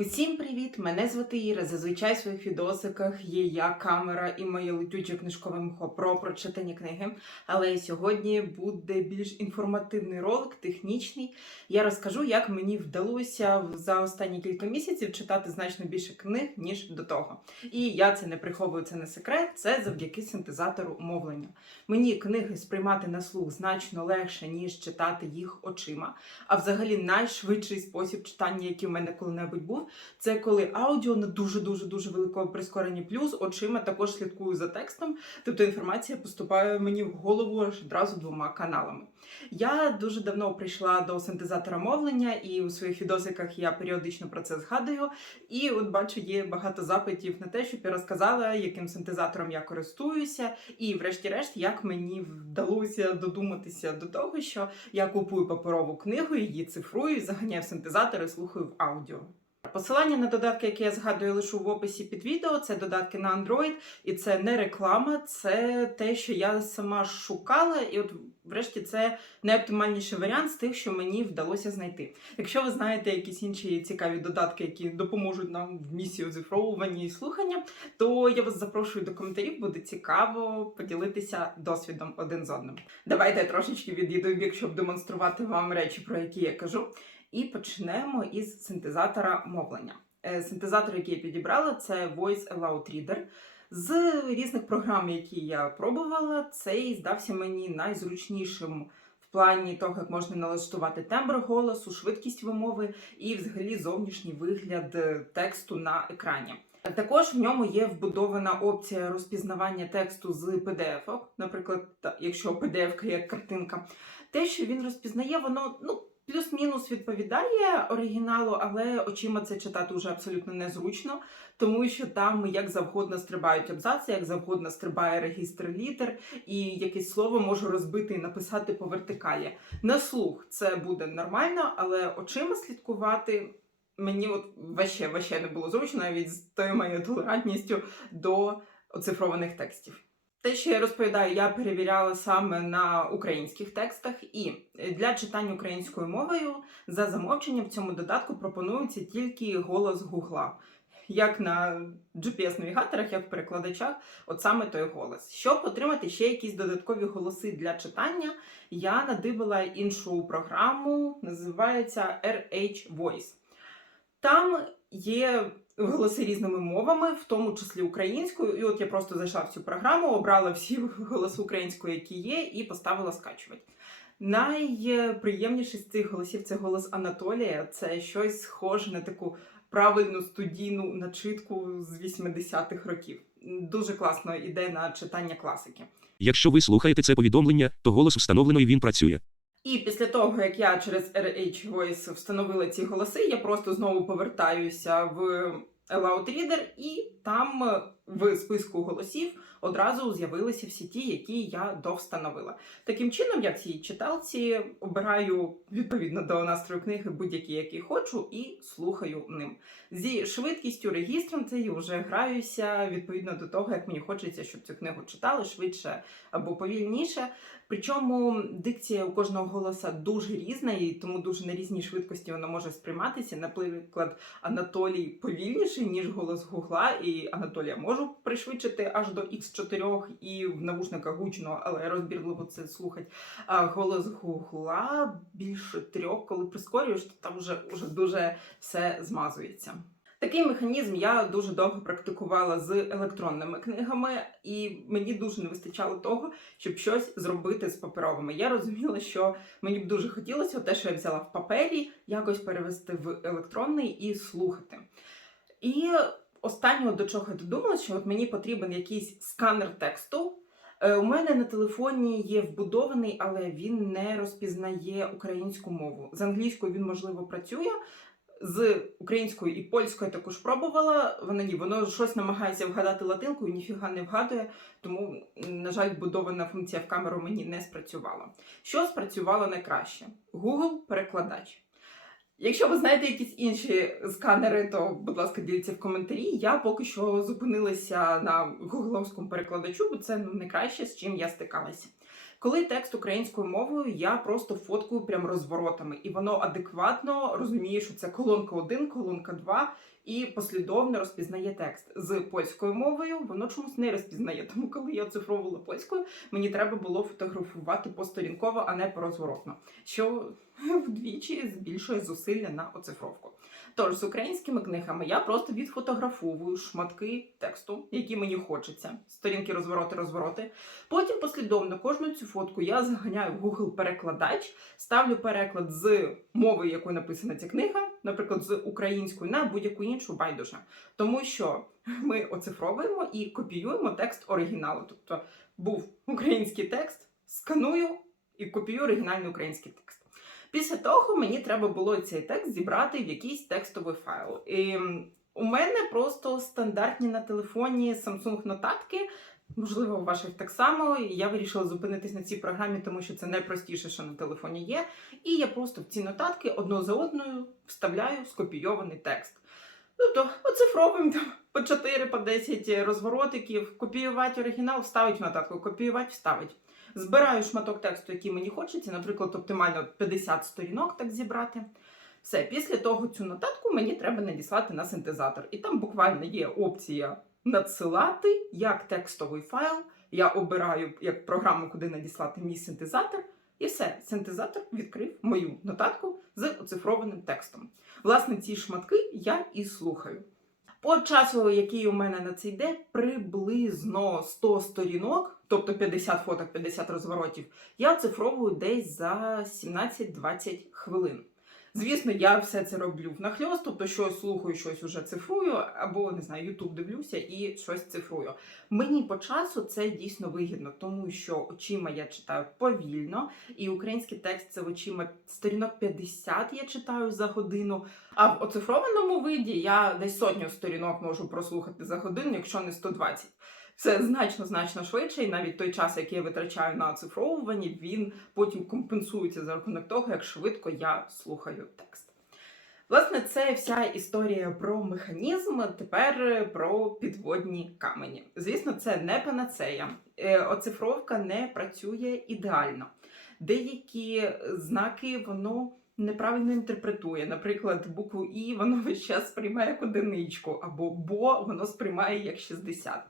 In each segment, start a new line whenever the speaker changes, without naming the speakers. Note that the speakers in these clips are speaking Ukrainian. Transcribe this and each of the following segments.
Усім привіт! Мене звати Іра. Зазвичай в своїх відосиках є я, камера і моє летюче книжкове мухо про прочитані книги. Але сьогодні буде більш інформативний ролик, технічний. Я розкажу, як мені вдалося за останні кілька місяців читати значно більше книг, ніж до того. І я це не приховую, це не секрет, це завдяки синтезатору мовлення. Мені книги сприймати на слух значно легше, ніж читати їх очима. А взагалі найшвидший спосіб читання, який в мене коли-небудь був, це коли аудіо на дуже дуже дуже великому прискоренні, плюс очима також слідкую за текстом. Тобто інформація поступає мені в голову аж одразу двома каналами. Я дуже давно прийшла до синтезатора мовлення, і у своїх відосиках я періодично про це згадую. І от бачу, є багато запитів на те, щоб я розказала, яким синтезатором я користуюся, і, врешті-решт, як мені вдалося додуматися до того, що я купую паперову книгу, її цифрую, заганяю в синтезатор і слухаю в аудіо. Посилання на додатки, які я згадую, лишу в описі під відео. Це додатки на Android, і це не реклама, це те, що я сама шукала, і от, врешті, це найоптимальніший варіант з тих, що мені вдалося знайти. Якщо ви знаєте якісь інші цікаві додатки, які допоможуть нам в місії оцифровування і слухання, то я вас запрошую до коментарів, буде цікаво поділитися досвідом один з одним. Давайте я трошечки відійду в бік, щоб демонструвати вам речі, про які я кажу. І почнемо із синтезатора мовлення. Е, Синтезатор, який я підібрала, це Voice Aloud Reader. З різних програм, які я пробувала, цей здався мені найзручнішим в плані того, як можна налаштувати тембр голосу, швидкість вимови і взагалі зовнішній вигляд е, тексту на екрані. Також в ньому є вбудована опція розпізнавання тексту з PDF, наприклад, якщо PDF як картинка. Те, що він розпізнає, воно ну плюс-мінус відповідає оригіналу, але очима це читати вже абсолютно незручно, тому що там як завгодно стрибають абзаци, як завгодно стрибає регістр літер, і якесь слово можу розбити і написати по вертикалі. На слух це буде нормально, але очима слідкувати. Мені от ваще, ваще не було зручно навіть з тою моєю толерантністю до оцифрованих текстів. Те, що я розповідаю, я перевіряла саме на українських текстах, і для читання українською мовою за замовченням в цьому додатку пропонується тільки голос Гугла. Як на GPS-навігаторах, як в перекладачах, от саме той голос. Щоб отримати ще якісь додаткові голоси для читання, я надивила іншу програму, називається RH Voice. Там є голоси різними мовами, в тому числі українською. І от я просто зайшла в цю програму, обрала всі голоси української, які є, і поставила скачувати. Найприємніший з цих голосів це голос Анатолія. Це щось схоже на таку правильну студійну начитку з 80-х років. Дуже класно іде на читання класики.
Якщо ви слухаєте це повідомлення, то голос встановлено і він працює.
І після того, як я через RH Voice встановила ці голоси, я просто знову повертаюся в Reader, і там е, в списку голосів одразу з'явилися всі ті, які я довстановила. Таким чином, я в цій читалці обираю відповідно до настрою книги будь-які, які хочу, і слухаю ним. Зі швидкістю регістром цією вже граюся відповідно до того, як мені хочеться, щоб цю книгу читали швидше або повільніше. Причому дикція у кожного голоса дуже різна, і тому дуже на різній швидкості вона може сприйматися. Наприклад, Анатолій повільніший, ніж голос Гугла, і Анатолія можу пришвидшити аж до X4 і в навушниках гучно, але розбірливо це слухати. А голос Гугла більше трьох, коли прискорюєш, то там вже, вже дуже все змазується. Такий механізм я дуже довго практикувала з електронними книгами, і мені дуже не вистачало того, щоб щось зробити з паперовими. Я розуміла, що мені б дуже хотілося те, що я взяла в папері, якось перевести в електронний і слухати. І останнього до чого я додумалася, що от мені потрібен якийсь сканер тексту. Е, У мене на телефоні є вбудований, але він не розпізнає українську мову. З англійською він можливо працює. З українською і польською також пробувала. Воно ні, воно щось намагається вгадати латинкою, ніфіга не вгадує. Тому, на жаль, вбудована функція в камеру мені не спрацювала. Що спрацювало найкраще? Google перекладач. Якщо ви знаєте якісь інші сканери, то, будь ласка, діліться в коментарі. Я поки що зупинилася на гугловському перекладачу, бо це ну, найкраще, з чим я стикалася. Коли текст українською мовою, я просто фоткую прям розворотами, і воно адекватно розуміє, що це колонка 1, колонка 2, і послідовно розпізнає текст. З польською мовою воно чомусь не розпізнає. Тому коли я оцифровувала польською, мені треба було фотографувати посторінково, а не порозворотно, що вдвічі збільшує зусилля на оцифровку. Тож з українськими книгами я просто відфотографовую шматки тексту, які мені хочеться. Сторінки розвороти, розвороти. Потім послідовно кожну цю фотку я заганяю в Google перекладач, ставлю переклад з мови, якою написана ця книга, наприклад, з української на будь-яку іншу байдуже. Тому що ми оцифровуємо і копіюємо текст оригіналу. Тобто був український текст, сканую і копіюю оригінальний український текст. Після того мені треба було цей текст зібрати в якийсь текстовий файл. І у мене просто стандартні на телефоні Samsung нотатки. Можливо, у ваших так само. І Я вирішила зупинитись на цій програмі, тому що це найпростіше, що на телефоні є. І я просто в ці нотатки одну за одною вставляю скопійований текст. Тобто оцифровуємо по 4, по 10 розворотиків, копіювати оригінал, вставить в нотатку, копіювати, вставить. Збираю шматок тексту, який мені хочеться, наприклад, оптимально 50 сторінок так зібрати. Все, після того цю нотатку мені треба надіслати на синтезатор. І там буквально є опція надсилати як текстовий файл. Я обираю як програму, куди надіслати мій синтезатор. І все, синтезатор відкрив мою нотатку з оцифрованим текстом. Власне, ці шматки я і слухаю. По часу, який у мене на це йде, приблизно 100 сторінок, тобто 50 фоток, 50 розворотів, я оцифровую десь за 17-20 хвилин. Звісно, я все це роблю внахльост, тобто щось слухаю, щось уже цифрую, або не знаю, Ютуб дивлюся і щось цифрую. Мені по часу це дійсно вигідно, тому що очима я читаю повільно, і український текст це очима сторінок 50 я читаю за годину. А в оцифрованому виді я десь сотню сторінок можу прослухати за годину, якщо не 120. Це значно значно швидше, і навіть той час, який я витрачаю на оцифровуванні, він потім компенсується за рахунок того, як швидко я слухаю текст. Власне, це вся історія про механізм. Тепер про підводні камені. Звісно, це не панацея. Е, Оцифровка не працює ідеально. Деякі знаки воно неправильно інтерпретує. Наприклад, букву І воно весь час сприймає як одиничку, або бо воно сприймає як 60.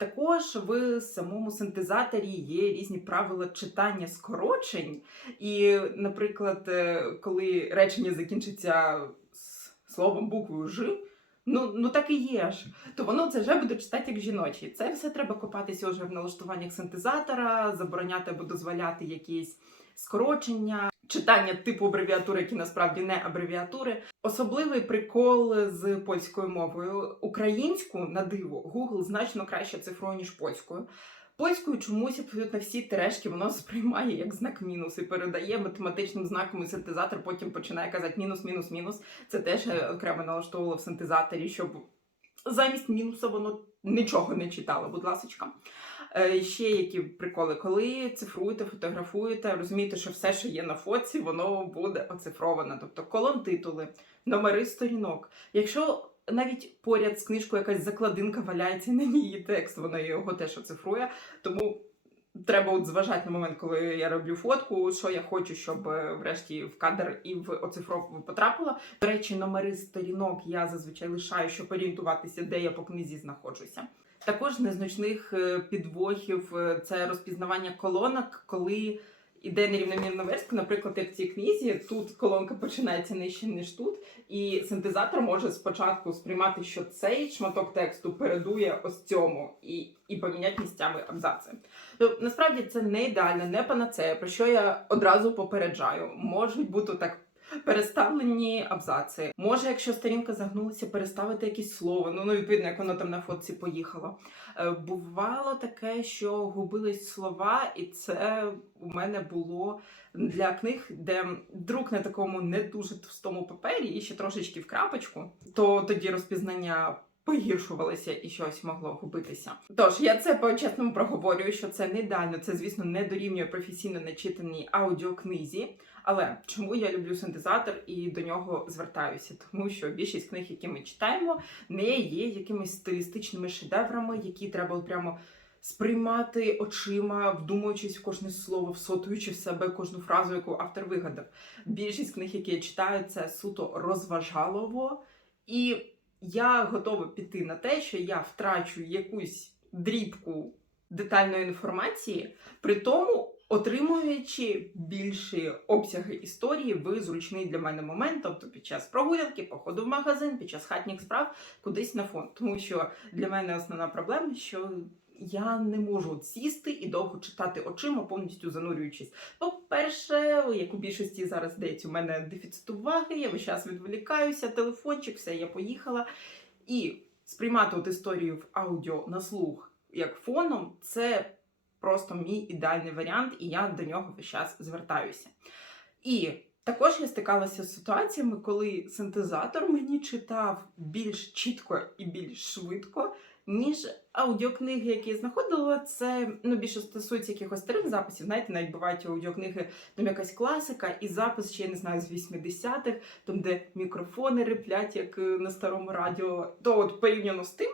Також в самому синтезаторі є різні правила читання скорочень. І, наприклад, е, коли речення закінчиться словом буквою Ж, ну, ну так і є ж, то воно це вже буде читати як жіночий. Це все треба копатися вже в налаштуваннях синтезатора, забороняти або дозволяти якісь скорочення. Читання типу абревіатури, які насправді не абревіатури. Особливий прикол з польською мовою. Українську на диво Google значно краще цифрує, ніж польською. Польською чомусь абсолютно всі терешки воно сприймає як знак мінус і передає математичним знаком і синтезатор потім починає казати мінус, мінус, мінус. Це теж окремо налаштовувала в синтезаторі, щоб замість мінуса воно нічого не читало, будь ласочка. Е, Ще які приколи, коли цифруєте, фотографуєте, розумієте, що все, що є на фоці, воно буде оцифровано. Тобто колон титули, номери сторінок. Якщо навіть поряд з книжкою якась закладинка валяється, на ній текст, вона його теж оцифрує. Тому треба от зважати на момент, коли я роблю фотку, що я хочу, щоб е, врешті в кадр і в оцифровку потрапила. До речі, номери сторінок я зазвичай лишаю, щоб орієнтуватися, де я по книзі знаходжуся. Також незначних е, підвохів е, це розпізнавання колонок, коли іде нерівномірна верстка, наприклад, як в цій книзі, тут колонка починається нижче, ніж тут, і синтезатор може спочатку сприймати, що цей шматок тексту передує ось цьому, і, і поміняти місцями абзаци. То насправді це не ідеально, не панацея, про що я одразу попереджаю. Можуть бути так. Переставлені абзаци. Може, якщо сторінка загнулася, переставити якесь слово. Ну, ну відповідно, як воно там на фотці поїхало. Е, Бувало таке, що губились слова, і це у мене було для книг, де друк на такому не дуже товстому папері і ще трошечки в крапочку, то тоді розпізнання. Погіршувалися і щось могло губитися. Тож я це по-чесному проговорюю, що це не ідеально, це, звісно, не дорівнює професійно начитаній аудіокнизі. Але чому я люблю синтезатор і до нього звертаюся? Тому що більшість книг, які ми читаємо, не є якимись стилістичними шедеврами, які треба прямо сприймати очима, вдумуючись в кожне слово, всотуючи в себе кожну фразу, яку автор вигадав. Більшість книг, які я читаю, це суто розважалово, і я готова піти на те, що я втрачу якусь дрібку детальної інформації, при тому отримуючи більші обсяги історії в зручний для мене момент, тобто під час прогулянки, походу в магазин, під час хатніх справ, кудись на фон. Тому що для мене основна проблема, що я не можу сісти і довго читати очима, повністю занурюючись. По-перше, як у більшості зараз здається, у мене дефіцит уваги, я весь час відволікаюся, телефончик, все, я поїхала. І сприймати от історію в аудіо на слух як фоном, це просто мій ідеальний варіант, і я до нього весь час звертаюся. І також я стикалася з ситуаціями, коли синтезатор мені читав більш чітко і більш швидко, ніж аудіокниги, які я знаходила. Це ну, більше стосується якихось старих записів. Знаєте, навіть бувають аудіокниги, там якась класика, і запис ще я не знаю з 80-х, там де мікрофони реплять, як е, на старому радіо. То от порівняно з тим,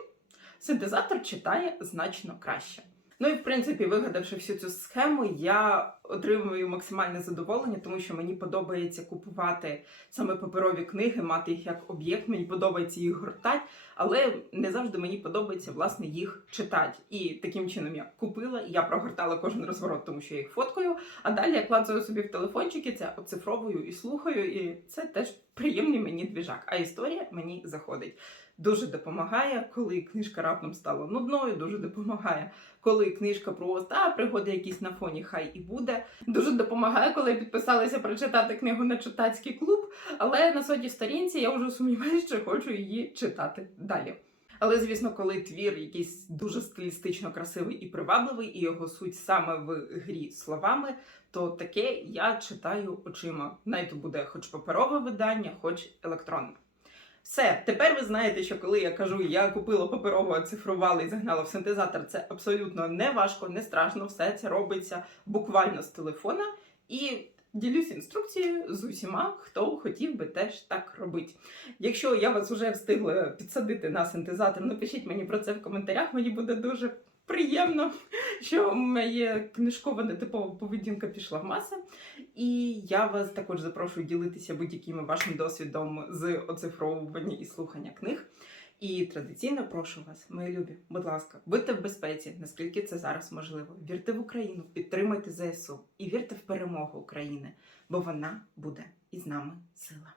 синтезатор читає значно краще. Ну і в принципі, вигадавши всю цю схему, я отримую максимальне задоволення, тому що мені подобається купувати саме паперові книги, мати їх як об'єкт. Мені подобається їх гортати, але не завжди мені подобається власне їх читати. І таким чином я купила, я прогортала кожен розворот, тому що я їх фоткаю. А далі я клацаю собі в телефончики, це оцифровую і слухаю, і це теж приємний мені двіжак. А історія мені заходить. Дуже допомагає, коли книжка раптом стала нудною, дуже допомагає, коли книжка просто а пригоди якісь на фоні, хай і буде. Дуже допомагає, коли я підписалася прочитати книгу на читацький клуб, але на сотій сторінці я вже сумніваюся, що хочу її читати далі. Але звісно, коли твір якийсь дуже стилістично красивий і привабливий, і його суть саме в грі словами, то таке я читаю очима. Навіть буде хоч паперове видання, хоч електронне. Все, тепер ви знаєте, що коли я кажу, я купила паперово, оцифрувала і загнала в синтезатор, це абсолютно не важко, не страшно. Все це робиться буквально з телефона. І ділюсь інструкцією з усіма, хто хотів би теж так робити. Якщо я вас вже встигла підсадити на синтезатор, напишіть мені про це в коментарях. Мені буде дуже приємно, що моя книжкова нетипова поведінка пішла в маси. І я вас також запрошую ділитися будь-яким вашим досвідом з оцифровування і слухання книг. І традиційно прошу вас, мої любі, будь ласка, будьте в безпеці, наскільки це зараз можливо. Вірте в Україну, підтримуйте ЗСУ і вірте в перемогу України, бо вона буде із нами сила.